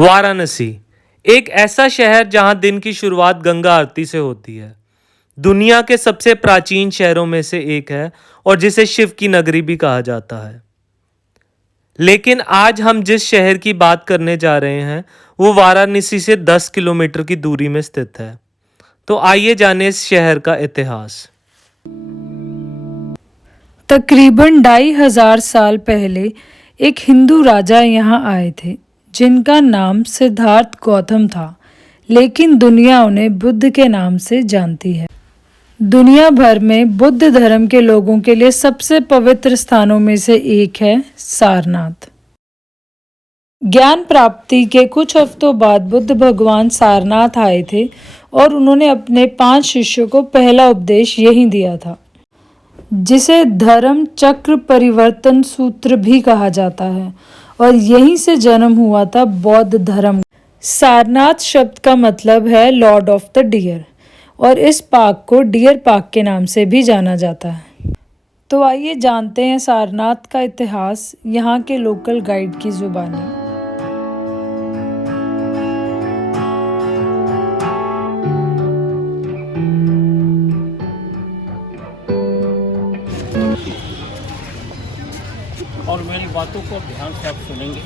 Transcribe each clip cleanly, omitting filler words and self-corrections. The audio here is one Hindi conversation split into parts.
वाराणसी एक ऐसा शहर जहां दिन की शुरुआत गंगा आरती से होती है। दुनिया के सबसे प्राचीन शहरों में से एक है और जिसे शिव की नगरी भी कहा जाता है। लेकिन आज हम जिस शहर की बात करने जा रहे हैं वो वाराणसी से 10 किलोमीटर की दूरी में स्थित है। तो आइए जानें इस शहर का इतिहास। तकरीबन 2500 साल पहले एक हिंदू राजा यहाँ आए थे जिनका नाम सिद्धार्थ गौतम था, लेकिन दुनिया उन्हें बुद्ध के नाम से जानती है। दुनिया भर में बुद्ध धर्म के लोगों के लिए सबसे पवित्र स्थानों में से एक है सारनाथ। ज्ञान प्राप्ति के कुछ हफ्तों बाद बुद्ध भगवान सारनाथ आए थे और उन्होंने अपने 5 शिष्यों को पहला उपदेश यही दिया था, जिसे धर्म चक्र परिवर्तन सूत्र भी कहा जाता है, और यहीं से जन्म हुआ था बौद्ध धर्म। सारनाथ शब्द का मतलब है लॉर्ड ऑफ द डियर, और इस पार्क को डियर पार्क के नाम से भी जाना जाता है। तो आइए जानते हैं सारनाथ का इतिहास यहाँ के लोकल गाइड की जुबानी। और मेरी बातों को ध्यान से आप सुनेंगे,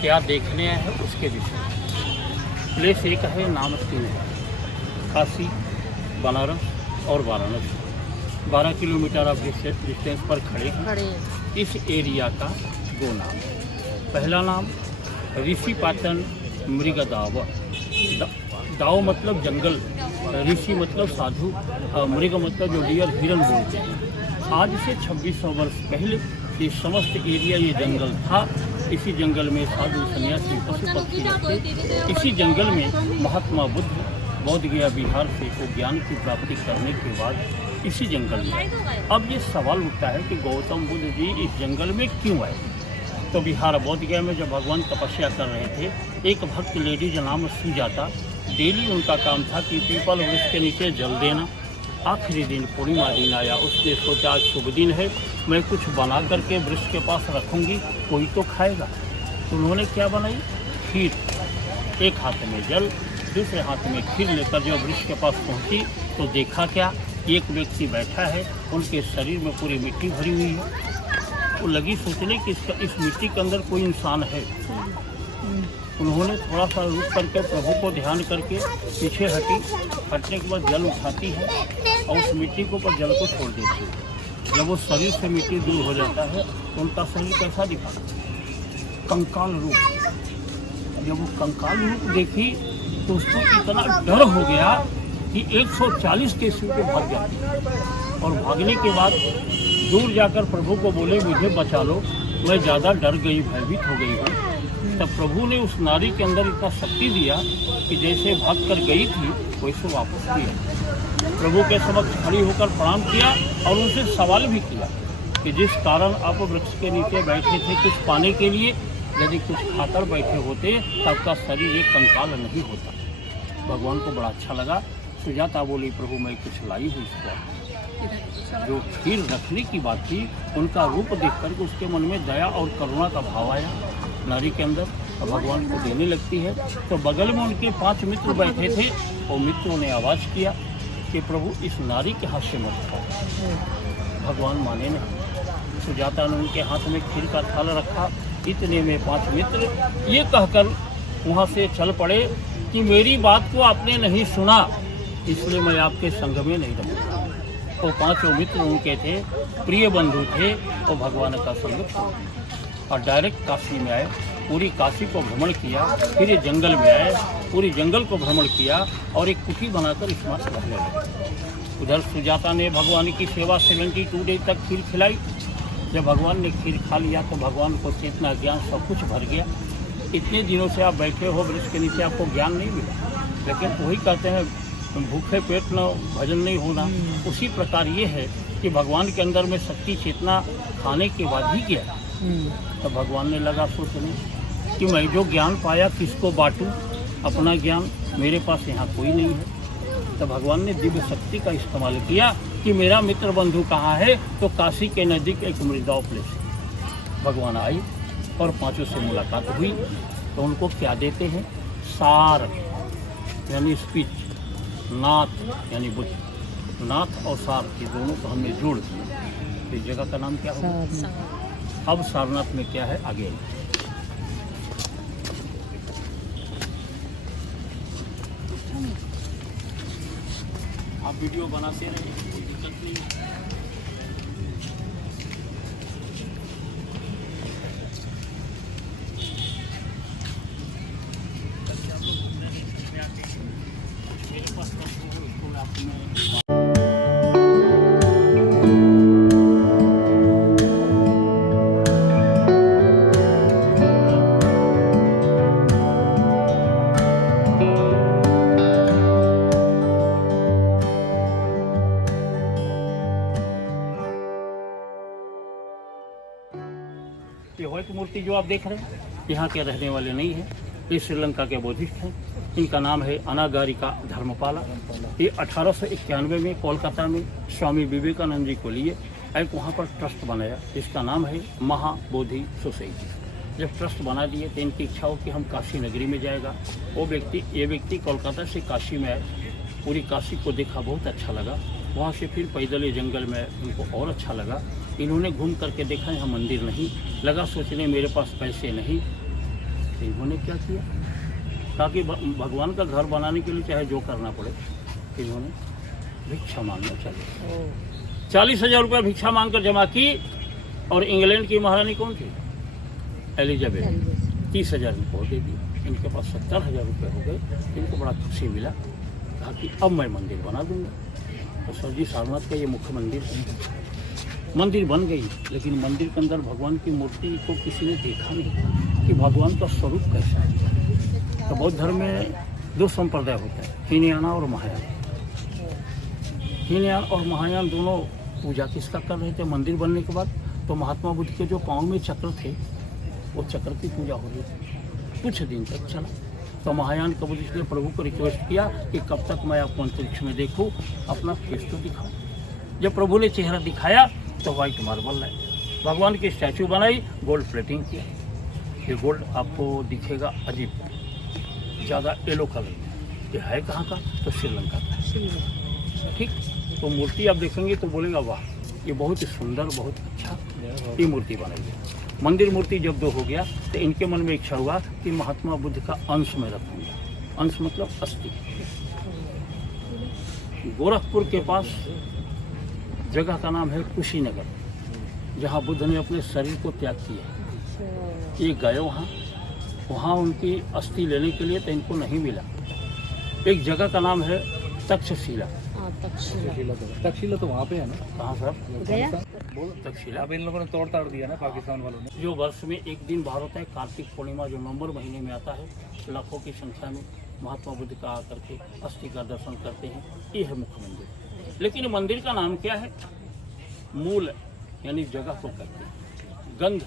क्या देखने आए हैं उसके विषय। प्लेस एक है, नाम 3 है, काशी, बनारस और वाराणसी। 12 किलोमीटर आप डिस्टेंस पर खड़े हैं। इस एरिया का 2 नाम है। पहला नाम ऋषिपाटन मृगदाव। दाव मतलब जंगल, ऋषि मतलब साधु, मृग मतलब जो डियर हिरन बोलते हैं। आज से 2600 वर्ष पहले ये समस्त एरिया ये जंगल था। इसी जंगल में साधु सन्यासी पशु पक्षी रहते। इसी जंगल में महात्मा बुद्ध बौद्ध गया बिहार से को ज्ञान की प्राप्ति करने के बाद इसी जंगल में। अब ये सवाल उठता है कि गौतम बुद्ध जी इस जंगल में क्यों आए। तो बिहार बौद्ध गया में जब भगवान तपस्या कर रहे थे, एक भक्त लेडीज नाम सुजाता, डेली उनका काम था कि पीपल वृक्ष के नीचे जल देना। आखिरी दिन पूर्णिमा दिन आया, उसने सोचा आज शुभ दिन है, मैं कुछ बना करके वृक्ष के पास रखूंगी, कोई तो खाएगा। तो उन्होंने क्या बनाई, खीर। एक हाथ में जल, दूसरे हाथ में खीर लेकर जब वृक्ष के पास पहुंची तो देखा क्या, एक व्यक्ति बैठा है, उनके शरीर में पूरी मिट्टी भरी हुई है। वो लगी सोचने कि इस मिट्टी के अंदर कोई इंसान है। उन्होंने थोड़ा सा रुक करके प्रभु को ध्यान करके पीछे हटी। हटने के बाद जल उठाती है और उस मिट्टी को पर जल को छोड़ देती है। जब वो शरीर से मिट्टी दूर हो जाता है तो उनका शरीर कैसा दिखा, कंकाल रूप। जब वो कंकाल रूप देखी तो उसको इतना डर हो गया कि 140 के स्पीड पे भाग जाती है। और भागने के बाद दूर जाकर प्रभु को बोले, मुझे बचा लो, मैं ज़्यादा डर गई, भयभीत हो गई हूँ। तब प्रभु ने उस नारी के अंदर इतना शक्ति दिया कि जैसे भाग कर गई थी वैसे वापस किया। प्रभु के समक्ष खड़ी होकर प्रणाम किया और उनसे सवाल भी किया कि जिस कारण आप वृक्ष के नीचे बैठे थे कुछ पाने के लिए, यदि कुछ खाकर बैठे होते तब का शरीर एक कंकाल नहीं होता। भगवान को बड़ा अच्छा लगा। सुजाता बोली, प्रभु मैं कुछ लाई हूँ इसको। जो खीर रखने की बात थी, उनका रूप देख करके उसके मन में दया और करुणा का भाव आया नारी के अंदर, और भगवान को देने लगती है। तो बगल में उनके 5 मित्र बैठे थे, और मित्रों ने आवाज़ किया कि प्रभु इस नारी के हाथ से मत खाओ। भगवान माने नहीं। सुजाता ने उनके हाथ में खीर का थाल रखा। इतने में 5 मित्र ये कहकर वहाँ से चल पड़े कि मेरी बात को आपने नहीं सुना, इसलिए मैं आपके संग में नहीं रहूँगा। वो 5 मित्र उनके थे, प्रिय बंधु थे, और भगवान का संग छोड़ और डायरेक्ट काशी में आए। पूरी काशी को भ्रमण किया, फिर ये जंगल में आए, पूरी जंगल को भ्रमण किया और एक कुटी बनाकर इसमें रहने लगे। उधर सुजाता ने भगवान की सेवा 72 डेज तक खीर खिलाई। जब भगवान ने खीर खा लिया तो भगवान को चेतना ज्ञान सब कुछ भर गया। इतने दिनों से आप बैठे हो वृक्ष के नीचे, आपको ज्ञान नहीं मिला, लेकिन वही कहते हैं भूखे पेट न भजन नहीं होना। उसी प्रकार ये है कि भगवान के अंदर में शक्ति चेतना खाने के बाद ही गया। तो भगवान ने लगा सोचने कि मैं जो ज्ञान पाया किसको बांटूं, अपना ज्ञान मेरे पास यहाँ कोई नहीं है। तो भगवान ने दिव्य शक्ति का इस्तेमाल किया कि मेरा मित्र बंधु कहाँ है, तो काशी के नज़दीक एक मृगदाव प्लेस। भगवान आई और 5 से मुलाकात हुई। तो उनको क्या देते हैं? सार यानी स्पीच, नाथ यानी बुद्ध। नाथ और सार ये दोनों को हमने जोड़ दिया। इस जगह का नाम क्या होगा? अब सारनाथ में क्या है आगे? आप वीडियो बनाते रहे, कोई दिक्कत नहीं है। मेरे पास उसको मैं आपको ये व्हाइट मूर्ति जो आप देख रहे हैं, यहाँ के रहने वाले नहीं है, ये श्रीलंका के बौद्धिस्ट हैं। इनका नाम है अनागारिका धर्मपाला। ये 1891 में कोलकाता में स्वामी विवेकानंद जी को लिए एक वहाँ पर ट्रस्ट बनाया, जिसका नाम है महाबोधि सोसाइटी। जब ट्रस्ट बना दिए तो इनकी इच्छा हो कि हम काशी नगरी में जाएगा। ये व्यक्ति कोलकाता से काशी में आए, पूरी काशी को देखा, बहुत अच्छा लगा। वहाँ से फिर पैदल जंगल में उनको और अच्छा लगा। इन्होंने घूम करके देखा यहाँ मंदिर नहीं, लगा सोचने मेरे पास पैसे नहीं, तो इन्होंने क्या किया, ताकि भगवान का घर बनाने के लिए चाहे जो करना पड़े, इन्होंने भिक्षा मांगना चाहिए। 40,000 रुपये भिक्षा मांगकर जमा की। और इंग्लैंड की महारानी कौन थी? एलिजाबेथ। 30,000 इनको दे दिए। इनके पास 70,000 रुपये हो गए। इनको बड़ा खुशी मिला, कहा कि अब मैं मंदिर बना दूंगा। तो सर जी, सारनाथ का ये मुख्य मंदिर है। मंदिर बन गई, लेकिन मंदिर के अंदर भगवान की मूर्ति को किसी ने देखा नहीं कि भगवान का स्वरूप कैसा है। तो बौद्ध धर्म में 2 संप्रदाय होता है, हीनयान और महायान। हीनयान और महायान दोनों पूजा किसका कर रहे थे? मंदिर बनने के बाद तो महात्मा बुद्ध के जो पाँव में चक्र थे, वो चक्र की पूजा हो रही थी। कुछ दिन तक चला। तो महायान का बुद्ध ने प्रभु को रिक्वेस्ट किया कि कब तक मैं आपको अंतरिक्ष में देखूं, अपना फेस तो दिखाओ। जब प्रभु ने चेहरा दिखाया तो वाइट मार्बल है, भगवान की स्टैचू बनाई, गोल्ड प्लेटिंग किया। ये गोल्ड आपको दिखेगा अजीब, ज़्यादा येलो कलर में। ये है कहाँ का? तो श्रीलंका का। ठीक, तो मूर्ति आप देखेंगे तो बोलेगा वाह, ये बहुत ही सुंदर, बहुत अच्छा ये मूर्ति बनाई है। मंदिर मूर्ति जब 2 हो गया तो इनके मन में इच्छा हुआ कि महात्मा बुद्ध का अंश में रखूँगा। अंश मतलब अस्थि। गोरखपुर के पास जगह का नाम है कुशीनगर, जहाँ बुद्ध ने अपने शरीर को त्याग किया। ये गए वहाँ उनकी अस्थि लेने के लिए, तो इनको नहीं मिला। एक जगह का नाम है तक्षशिला। तक्षशिला तो वहाँ पे है ना? कहाँ सर? गया तक्षशिला। अब इन लोगों ने तोड़ ताड़ दिया ना पाकिस्तान वालों ने। जो वर्ष में एक दिन बाहर होता है, कार्तिक पूर्णिमा, जो नवंबर महीने में आता है, लाखों की संख्या में महात्मा बुद्ध का आकर के अस्थि का दर्शन करते हैं। ये है मुख्य मंदिर। लेकिन मंदिर का नाम क्या है? मूल यानी जगह को कहते हैं। गंध,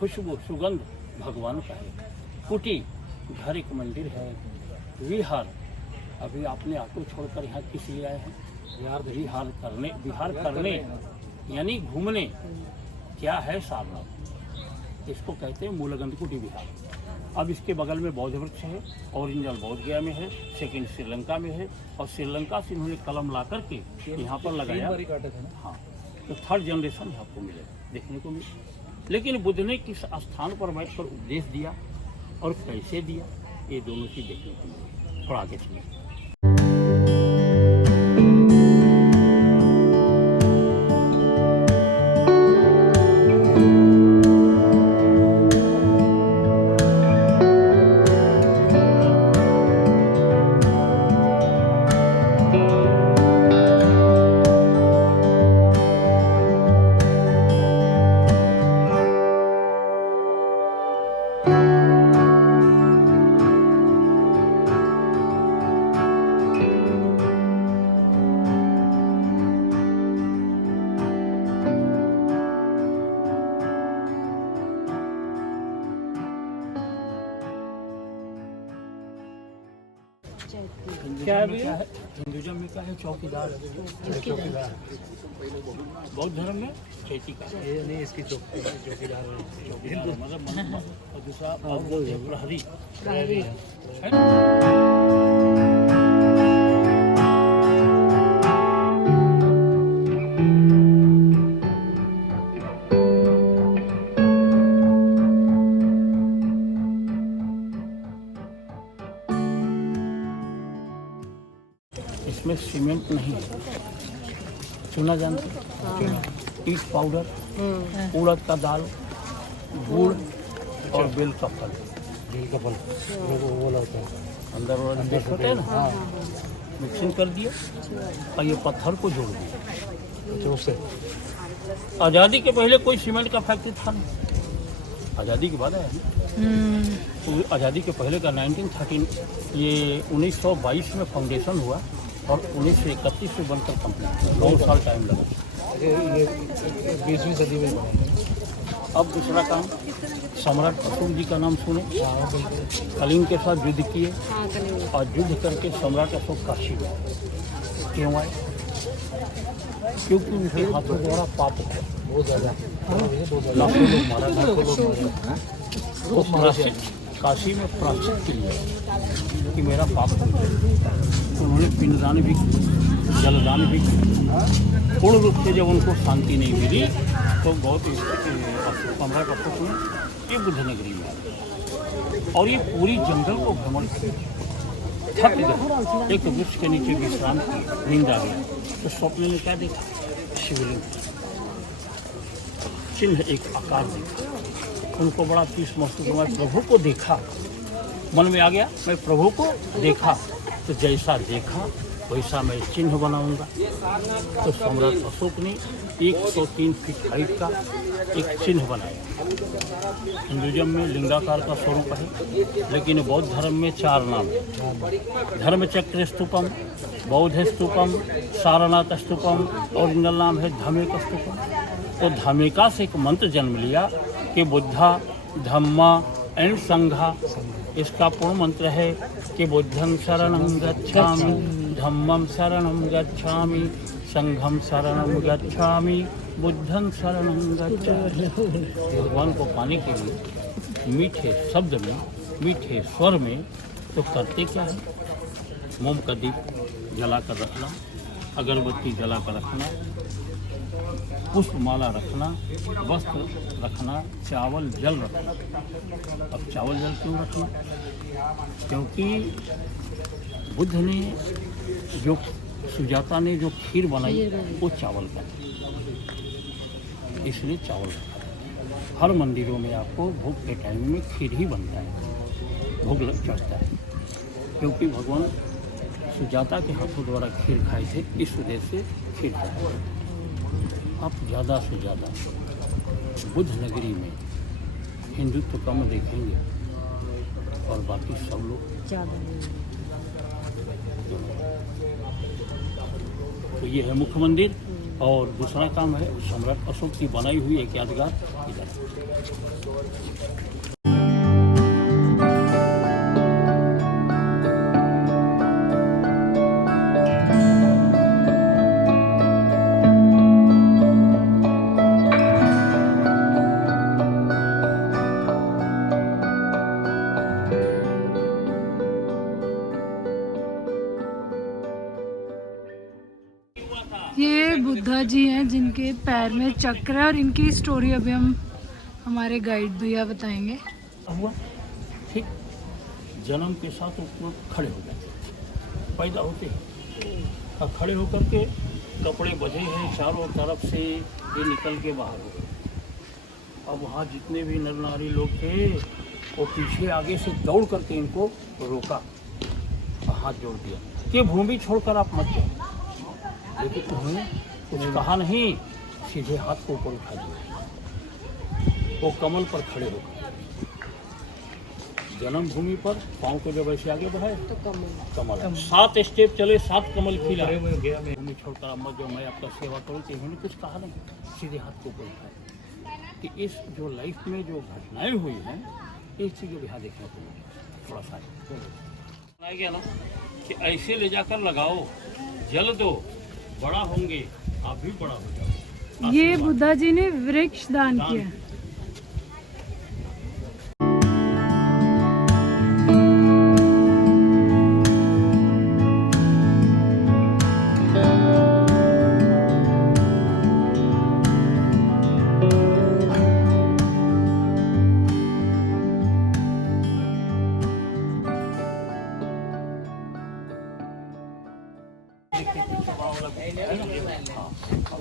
खुशबू, सुगंध भगवान का है। कुटी, घर एक मंदिर है। विहार, अभी आपने ऑटो छोड़कर यहाँ किस लिए आए हैं? विहार करने यानी घूमने। क्या है सारनाथ? इसको कहते हैं मूलगंध कुटी विहार। अब इसके बगल में बौद्ध वृक्ष है। ओरिजिनल बौद्ध गया में है, सेकंड श्रीलंका में है। और श्रीलंका से इन्होंने कलम ला करके यहाँ पर लगाया। हाँ, तो 3rd जनरेशन आपको मिलेगा, देखने को मिले। लेकिन बुद्ध ने किस स्थान पर बैठकर उपदेश दिया और कैसे दिया, ये दोनों चीज देखने को मिले। थोड़ा आगे चलिए। क्या है भैया? हिंदुइज्म में क्या है? चौकीदार। बौद्ध धर्म में चैतिका। ये नहीं इसकी चौकीदार मतलब और दूसरा प्रहरी। इसमें सीमेंट नहीं है, चूना जानते हैं? ईख पाउडर, उड़द का दाल, गुड़ और बेल का फल। वो लगता है अंदर वाला देख सकते हैं ना, मिक्सिंग कर दिया और ये पत्थर को जोड़ दिया। तो उससे आज़ादी के पहले कोई सीमेंट का फैक्ट्री था नहीं, आज़ादी के बाद आया ना। तो आज़ादी के पहले का 1913 ये 1922 में फाउंडेशन हुआ और 1931 से बनकर कंप्लीट, 9 साल टाइम लगा। ये 20वीं सदी में बना है। अब दूसरा काम, सम्राट अशोक जी का नाम सुने, कलिंग के साथ युद्ध किए और युद्ध करके सम्राट अशोक काशी गए। क्यों आए? क्योंकि उनके हाथों द्वारा पाप हुआ, बहुत ज़्यादा लाखों लोग मारा, लाखों लोग मारे। वो प्रायश्चित काशी में प्रायश्चित के लिए कि मेरा पाप हो गया। उन्होंने पिंडदान भी, जलदान भी। पूर्ण रूप से जब उनको शांति नहीं मिली तो बहुत सम्राट अशोक ने ये बुद्ध नगरी में आया और ये पूरी जंगल को भ्रमण किया, थक गए, एक वृक्ष के नीचे विश्राम की, नींद आ गया तो स्वप्न में क्या देखा? शिवलिंग चिन्ह, एक आकार देखा। उनको बड़ा पीस महसूस हुआ, प्रभु को देखा, मन में आ गया मैं प्रभु को देखा तो जैसा देखा वैसा मैं चिन्ह बनाऊंगा। तो सम्राट अशोक ने 103 फीट हाइट का एक चिन्ह बनाया। हिंदुइज्म में लिंगाकार का स्वरूप है, लेकिन बौद्ध धर्म में 4 नाम है। धर्मचक्र स्तूपम, बौद्ध स्तूपम, सारनाथ स्तूपम और इंगल नाम है धम्मिक स्तूपम। तो धम्मिका से एक मंत्र जन्म लिया कि बुद्धा धम्मा एंड संघा। इसका पूर्ण मंत्र है कि बुद्धं शरणं गच्छामि, धम्मं शरणं गच्छामि, संघं शरणं गच्छामि, बुद्धं शरणं गच्छामि। भगवान को पाने के लिए मीठे शब्द में, मीठे स्वर में तो करते क्या है? मोम का दीप जला कर रखना, अगरबत्ती जला कर रखना, पुष्पमाला रखना, वस्त्र रखना, चावल जल रखना। अब चावल जल क्यों रखना? क्योंकि बुद्ध ने जो, सुजाता ने जो खीर बनाई वो चावल का, इसलिए चावल रखा। हर मंदिरों में आपको भोग के टाइम में खीर ही बनता है, भोग लग चढ़ता है, क्योंकि भगवान सुजाता के हाथों द्वारा खीर खाए थे, इस वजह से खीर खाए। आप ज़्यादा से ज़्यादा बुद्ध नगरी में हिंदुत्व कम देखेंगे और बाकी सब लोग तो ये है मुख्य मंदिर। और दूसरा काम है सम्राट अशोक की बनाई हुई एक यादगार इधर। ये बुद्धा जी हैं जिनके पैर में चक्र है और इनकी स्टोरी अभी हम हमारे गाइड भैया बताएंगे। हुआ ठीक, जन्म के साथ वो खड़े हो जाते, पैदा होते हैं और खड़े होकर के कपड़े बजे हैं चारों तरफ से, ये निकल के बाहर हो गए। अब वहाँ जितने भी नर नारी लोग थे वो पीछे आगे से दौड़ करके इनको रोका और हाथ जोड़ दिया कि भूमि छोड़कर आप मत जाओ। लेकिन उन्होंने कुछ कहा नहीं, सीधे हाथ को ऊपर उठा दिया। वो कमल पर खड़े हो गए, जन्मभूमि पर पाँव को जब ऐसे आगे बढ़ाए तो कमल 7 स्टेप चले, 7 कमल खिला। भूमि छोड़कर मत जो मैं आपका सेवा करूँ, कि उन्होंने कुछ कहा नहीं, सीधे हाथ को ऊपर उठाए। कि इस जो लाइफ में जो घटनाएं हुई हैं, इस चीज़ को यहाँ देखने को मिला थोड़ा सा। बनाया गया ना कि ऐसे ले जाकर लगाओ, जल दो, बड़ा होंगे, आप भी बड़ा हो जाओ। ये बुद्धा जी ने वृक्ष दान किया।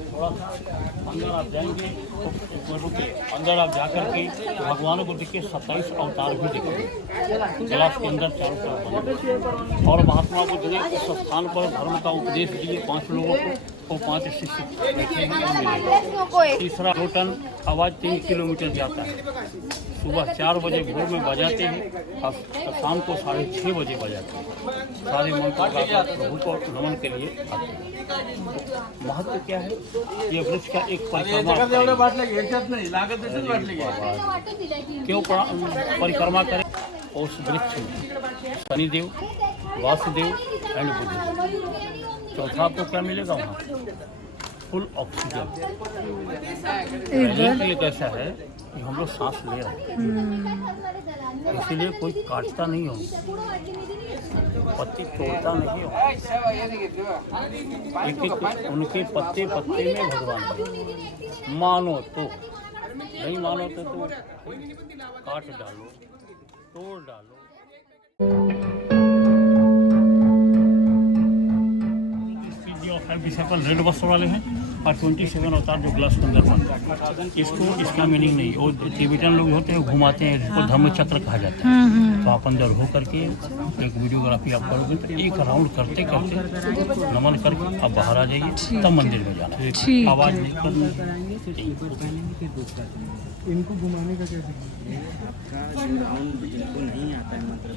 थोड़ा सा अंदर आप जाएंगे तो रुके, अंदर आप जाकर के भगवान बुद्ध के 27 अवतार भी देखेंगे। क्लास के अंदर चारों तरफ बने। और महात्मा बुद्ध ने उस स्थान पर धर्म का उपदेश दिए 5 लोगों को, वो 5 शिष्य बैठे हैं। तीसरा टोटन आवाज़ 3 किलोमीटर जाता है। सुबह 4 बजे भोर में बजाते हैं और शाम को 6:30 बजे बजाते हैं। सारे मन को प्रभु को नमन के लिए आते हैं। महत्व क्या है? ये वृक्ष का एक परिक्रमा क्यों परिक्रमा करें? उस वृक्ष में शनिदेव, वासुदेव एंड बुद्ध। चौथा आपको क्या मिलेगा वहाँ? Full oxygen. ये कैसा है कि हम लोग सांस ले रहे हैं, इसीलिए कोई काटता नहीं हो, पत्ती तोड़ता नहीं हो। एक एक उनके पत्ते पत्ते में भगवान है। मानो तो, नहीं मानो तो काट डालो, तोड़ डालो। डिसेबल रेड वस्त्र वाले हैं और 27 अवतार जो ग्लास के अंदर बन, इसको इसका मीनिंग नहीं। वो टिबेटन लोग होते हैं घुमाते हैं, जिसको धम्म चक्र कहा जाता है। तो आप अंदर हो करके एक वीडियोग्राफी आप करोगे तो एक राउंड करते करते नमन करके आप बाहर आ जाइए, तब मंदिर में जाना। आवाज़ नहीं करनी। इनको घुमाने का क्या आपका राउंड जिनको नहीं आता है मंत्र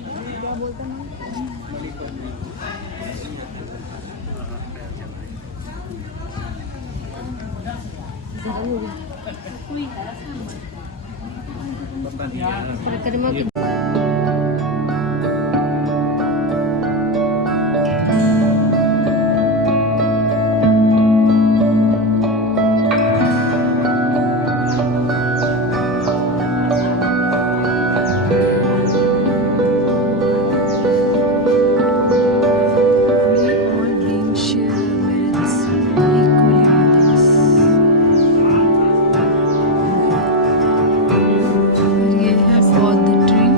ये है बौद्ध ट्री।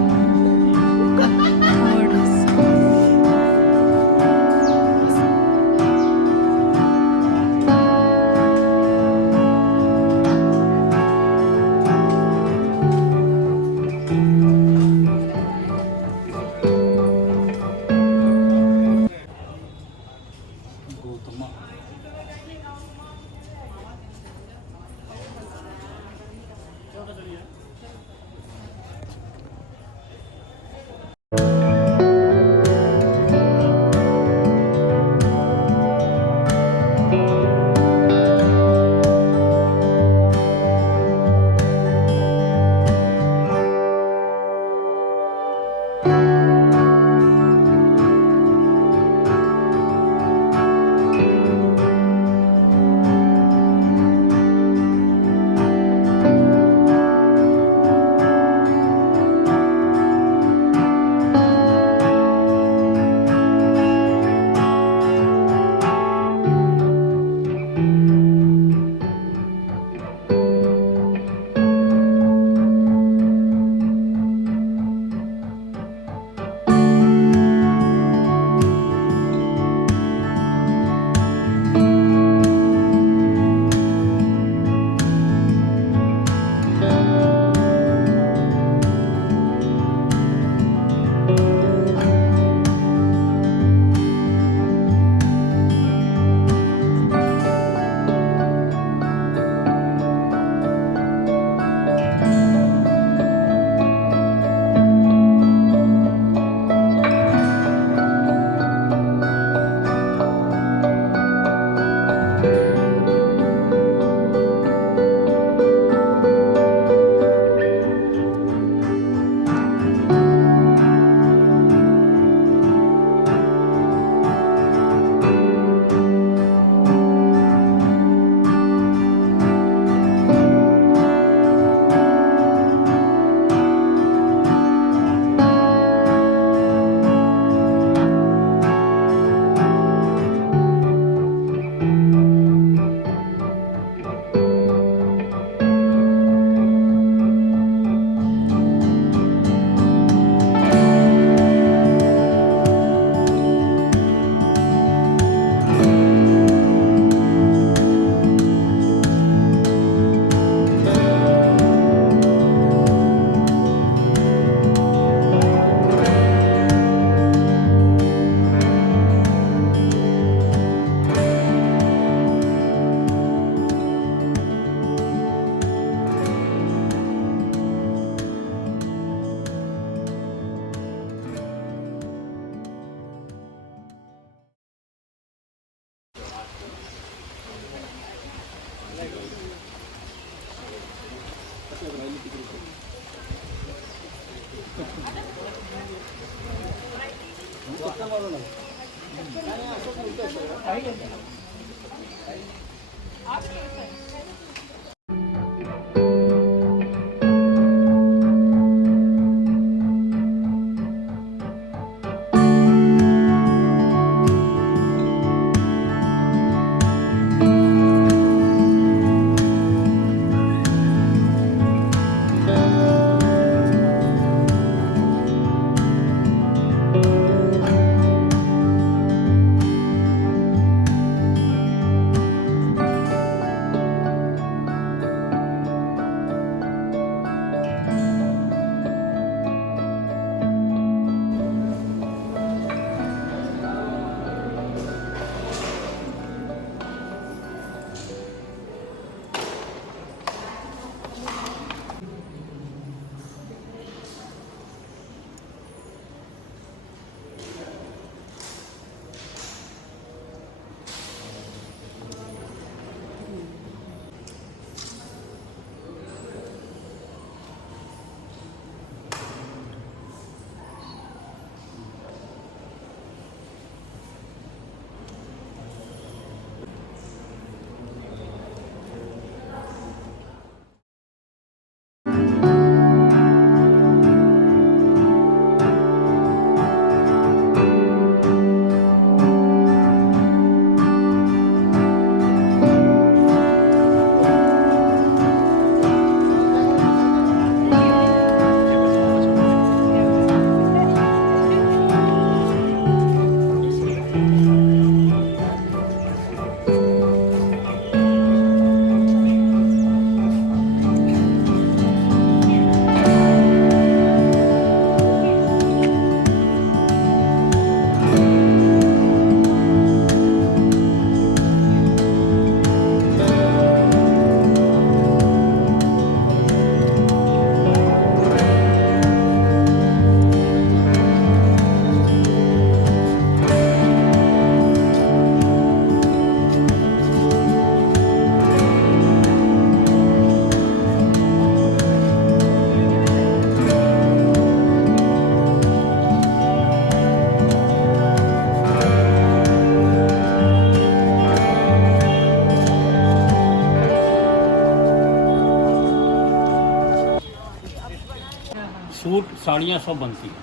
सूट साड़ियाँ सब बनती है।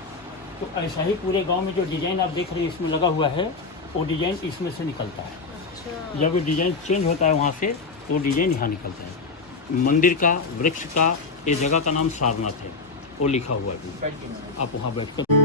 तो ऐसा ही पूरे गांव में जो डिज़ाइन आप देख रहे हैं इसमें लगा हुआ है, वो डिज़ाइन इसमें से निकलता है। जब ये डिज़ाइन चेंज होता है वहाँ से, तो डिज़ाइन यहाँ निकलता है। मंदिर का, वृक्ष का, ये जगह का नाम सारनाथ है, वो लिखा हुआ है। आप वहाँ बैठ कर